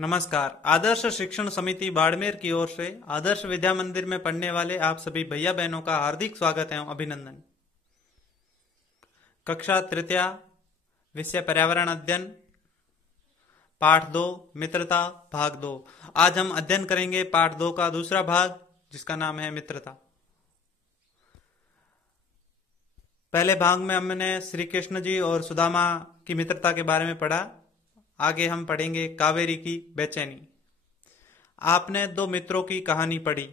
नमस्कार। आदर्श शिक्षण समिति बाड़मेर की ओर से आदर्श विद्या मंदिर में पढ़ने वाले आप सभी भैया बहनों का हार्दिक स्वागत एवं अभिनंदन। कक्षा तृतीया, विषय पर्यावरण अध्ययन, पाठ 2 मित्रता, भाग 2। आज हम अध्ययन करेंगे पाठ 2 का दूसरा भाग, जिसका नाम है मित्रता। पहले भाग में हमने श्री कृष्ण जी और सुदामा की मित्रता के बारे में पढ़ा। आगे हम पढ़ेंगे कावेरी की बेचैनी। आपने दो मित्रों की कहानी पढ़ी।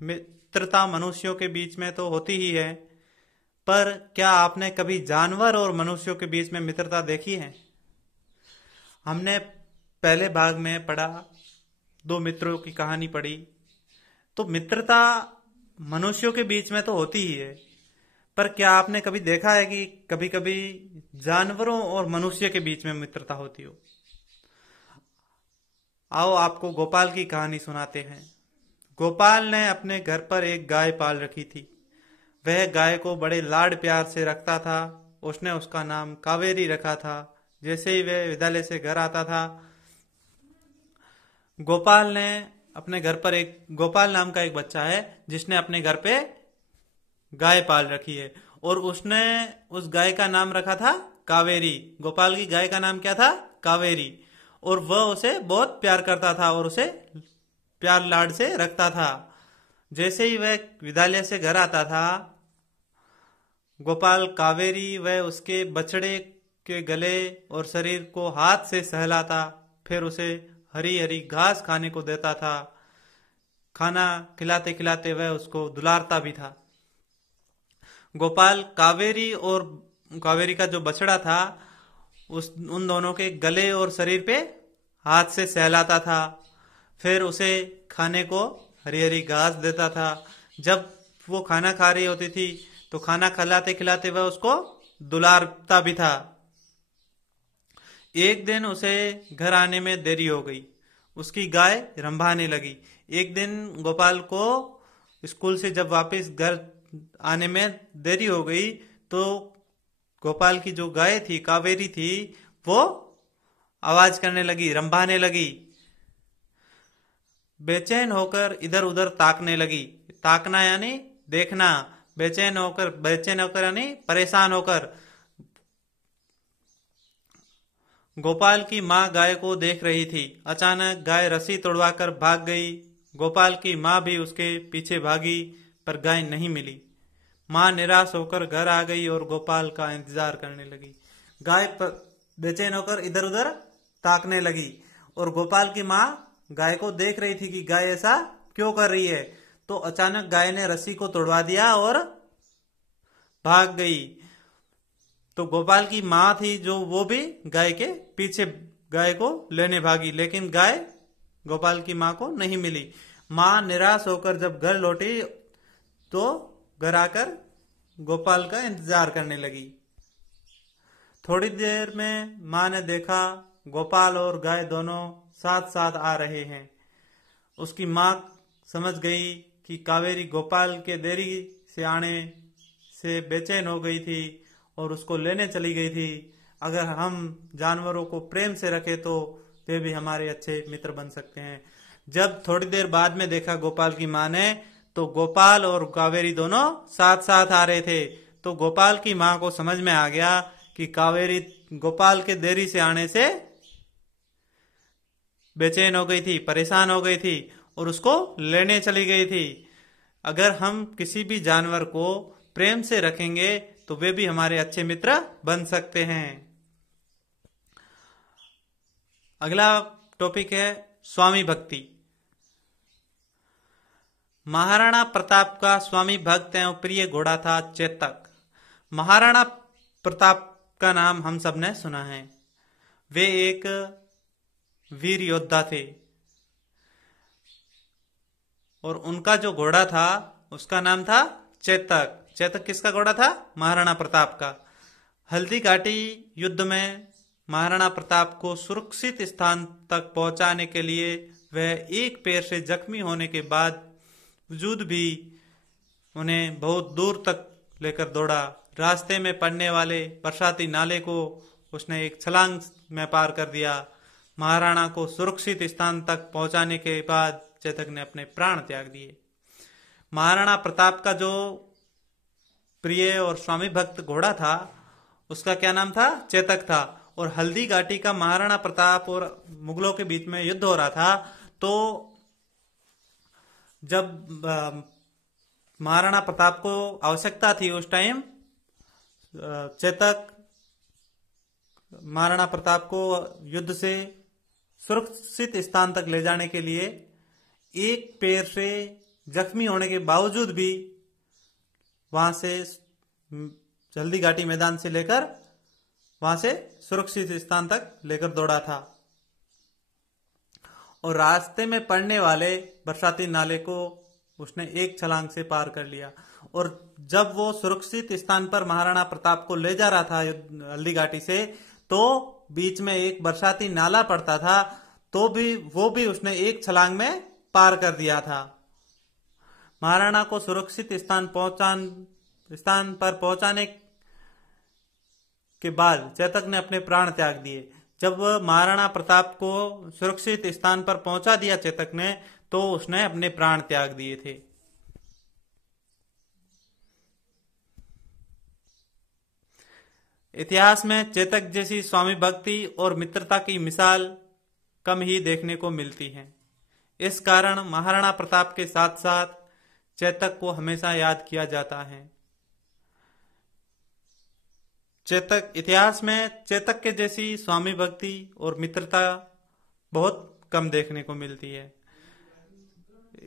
मित्रता मनुष्यों के बीच में तो होती ही है, पर क्या आपने कभी जानवर और मनुष्यों के बीच में मित्रता देखी है? हमने पहले भाग में पढ़ा, दो मित्रों की कहानी पढ़ी। तो मित्रता मनुष्यों के बीच में तो होती ही है, पर क्या आपने कभी देखा है कि कभी कभी जानवरों और मनुष्य के बीच में मित्रता होती हो? आओ आपको गोपाल की कहानी सुनाते हैं। गोपाल ने अपने घर पर एक गाय पाल रखी थी। वह गाय को बड़े लाड प्यार से रखता था। उसने उसका नाम कावेरी रखा था। जैसे ही वह विद्यालय से घर आता था, गोपाल ने अपने घर पर गोपाल नाम का एक बच्चा है जिसने अपने घर पे गाय पाल रखी है, और उसने उस गाय का नाम रखा था कावेरी। गोपाल की गाय का नाम क्या था? कावेरी। और वह उसे बहुत प्यार करता था और उसे प्यार लाड से रखता था। जैसे ही वह विद्यालय से घर आता था, गोपाल कावेरी व उसके बछड़े के गले और शरीर को हाथ से सहलाता, फिर उसे हरी हरी घास खाने को देता था। खाना खिलाते खिलाते वह उसको दुलारता भी था। गोपाल कावेरी का जो बछड़ा था, उन दोनों के गले और शरीर पे हाथ से सहलाता था, फिर उसे खाने को हरी हरी घास देता था। जब वो खाना खा रही होती थी तो खाना खिलाते खिलाते वह उसको दुलारता भी था। एक दिन उसे घर आने में देरी हो गई। उसकी गाय रंभाने लगी। एक दिन गोपाल को स्कूल से जब वापस घर आने में देरी हो गई तो गोपाल की जो गाय थी, कावेरी थी, वो आवाज करने लगी, रंभाने लगी। बेचैन होकर इधर उधर ताकने लगी। ताकना यानी देखना, बेचैन होकर यानी परेशान होकर। गोपाल की माँ गाय को देख रही थी। अचानक गाय रस्सी तोड़वाकर भाग गई। गोपाल की माँ भी उसके पीछे भागी, पर गाय नहीं मिली। माँ निराश होकर घर आ गई और गोपाल का इंतजार करने लगी। गाय बेचैन होकर इधर उधर ताकने लगी, और गोपाल की माँ गाय को देख रही थी कि गाय ऐसा क्यों कर रही है। तो अचानक गाय ने रस्सी को तोड़वा दिया और भाग गई। तो गोपाल की माँ थी जो वो भी गाय के पीछे गाय को लेने भागी, लेकिन गाय गोपाल की माँ को नहीं मिली। माँ निराश होकर जब घर लौटी तो घर आकर गोपाल का इंतजार करने लगी। थोड़ी देर में माँ ने देखा गोपाल और गाय दोनों साथ साथ आ रहे हैं। उसकी माँ समझ गई कि कावेरी गोपाल के देरी से आने से बेचैन हो गई थी और उसको लेने चली गई थी। अगर हम जानवरों को प्रेम से रखें तो वे भी हमारे अच्छे मित्र बन सकते हैं। जब थोड़ी देर बाद में देखा गोपाल की माँ ने, तो गोपाल और कावेरी दोनों साथ साथ आ रहे थे। तो गोपाल की माँ को समझ में आ गया कि कावेरी गोपाल के देरी से आने से बेचैन हो गई थी, परेशान हो गई थी और उसको लेने चली गई थी। अगर हम किसी भी जानवर को प्रेम से रखेंगे तो वे भी हमारे अच्छे मित्र बन सकते हैं। अगला टॉपिक है स्वामी भक्ति। महाराणा प्रताप का स्वामी भक्त एवं प्रिय घोड़ा था चेतक। महाराणा प्रताप का नाम हम सब ने सुना है। वे एक वीर योद्धा थे और उनका जो घोड़ा था उसका नाम था चेतक। चेतक किसका घोड़ा था? महाराणा प्रताप का। हल्दी घाटी युद्ध में महाराणा प्रताप को सुरक्षित स्थान तक पहुंचाने के लिए वह एक पैर से जख्मी होने के बावजूद भी उन्हें बहुत दूर तक लेकर दौड़ा। रास्ते में पड़ने वाले बरसाती नाले को उसने एक छलांग में पार कर दिया। महाराणा को सुरक्षित स्थान तक पहुंचाने के बाद चेतक ने अपने प्राण त्याग दिए। महाराणा प्रताप का जो प्रिय और स्वामी भक्त घोड़ा था उसका क्या नाम था? चेतक था। और हल्दी घाटी का महाराणा प्रताप और मुगलों के बीच में युद्ध हो रहा था, तो जब महाराणा प्रताप को आवश्यकता थी उस टाइम, चेतक महाराणा प्रताप को युद्ध से सुरक्षित स्थान तक ले जाने के लिए एक पैर से जख्मी होने के बावजूद भी वहां से हल्दी घाटी मैदान से लेकर वहां से सुरक्षित स्थान तक लेकर दौड़ा था। और रास्ते में पड़ने वाले बरसाती नाले को उसने एक छलांग से पार कर लिया। और जब वो सुरक्षित स्थान पर महाराणा प्रताप को ले जा रहा था हल्दी घाटी से, तो बीच में एक बरसाती नाला पड़ता था, तो भी वो भी उसने एक छलांग में पार कर दिया था। महाराणा को सुरक्षित स्थान पर पहुंचाने के बाद चेतक ने अपने प्राण त्याग दिए। जब महाराणा प्रताप को सुरक्षित स्थान पर पहुंचा दिया चेतक ने, तो उसने अपने प्राण त्याग दिए थे। इतिहास में चेतक जैसी स्वामी भक्ति और मित्रता की मिसाल कम ही देखने को मिलती है। इस कारण महाराणा प्रताप के साथ साथ चेतक को हमेशा याद किया जाता है। इतिहास में चेतक के जैसी स्वामी भक्ति और मित्रता बहुत कम देखने को मिलती है।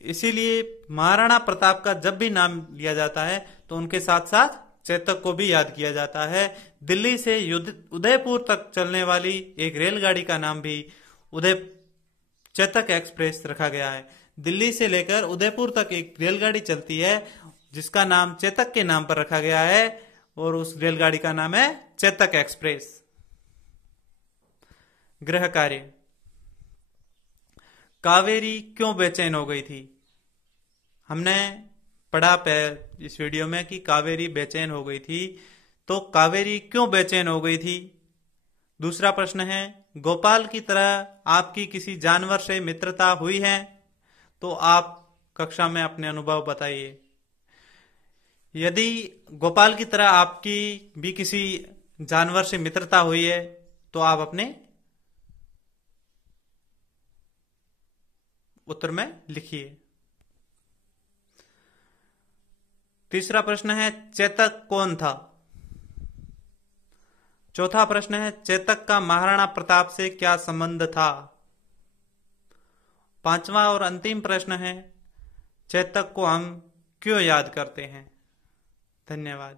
इसीलिए महाराणा प्रताप का जब भी नाम लिया जाता है तो उनके साथ साथ चेतक को भी याद किया जाता है। दिल्ली से उदयपुर तक चलने वाली एक रेलगाड़ी का नाम भी चेतक एक्सप्रेस रखा गया है। दिल्ली से लेकर उदयपुर तक एक रेलगाड़ी चलती है जिसका नाम चेतक के नाम पर रखा गया है, और उस रेलगाड़ी का नाम है चेतक एक्सप्रेस। गृह कार्य। कावेरी क्यों बेचैन हो गई थी? हमने पढ़ा इस वीडियो में कि कावेरी बेचैन हो गई थी। तो कावेरी क्यों बेचैन हो गई थी? दूसरा प्रश्न है, गोपाल की तरह आपकी किसी जानवर से मित्रता हुई है? तो आप कक्षा में अपने अनुभव बताइए। यदि गोपाल की तरह आपकी भी किसी जानवर से मित्रता हुई है तो आप अपने उत्तर में लिखिए। तीसरा प्रश्न है, चेतक कौन था? चौथा प्रश्न है, चेतक का महाराणा प्रताप से क्या संबंध था? पांचवा और अंतिम प्रश्न है, चेतक को हम क्यों याद करते हैं? धन्यवाद।